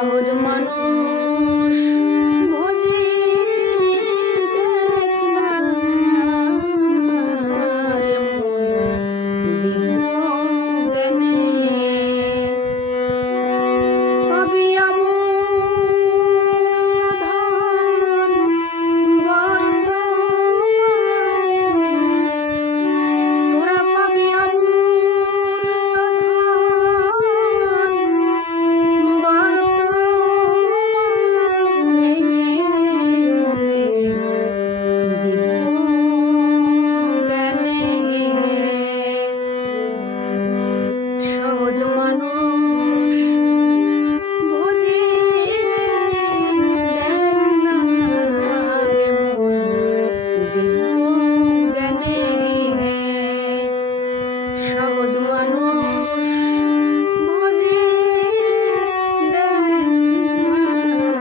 সহজ মানুষ ভোজে দেখ না রে মন দিব্য জ্ঞানে পাবি আমূল ধন বর্তমানে তোরা পাবি আমূল সহজ মানুষ বোঝে দেখ না রে মন দিব্য জ্ঞানে সহজ মানুষ বোঝে দেখ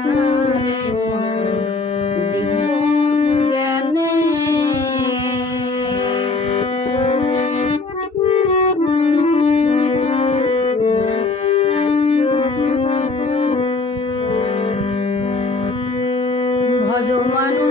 না রে মন দিব্য জ্ঞানে ভজ মানুষ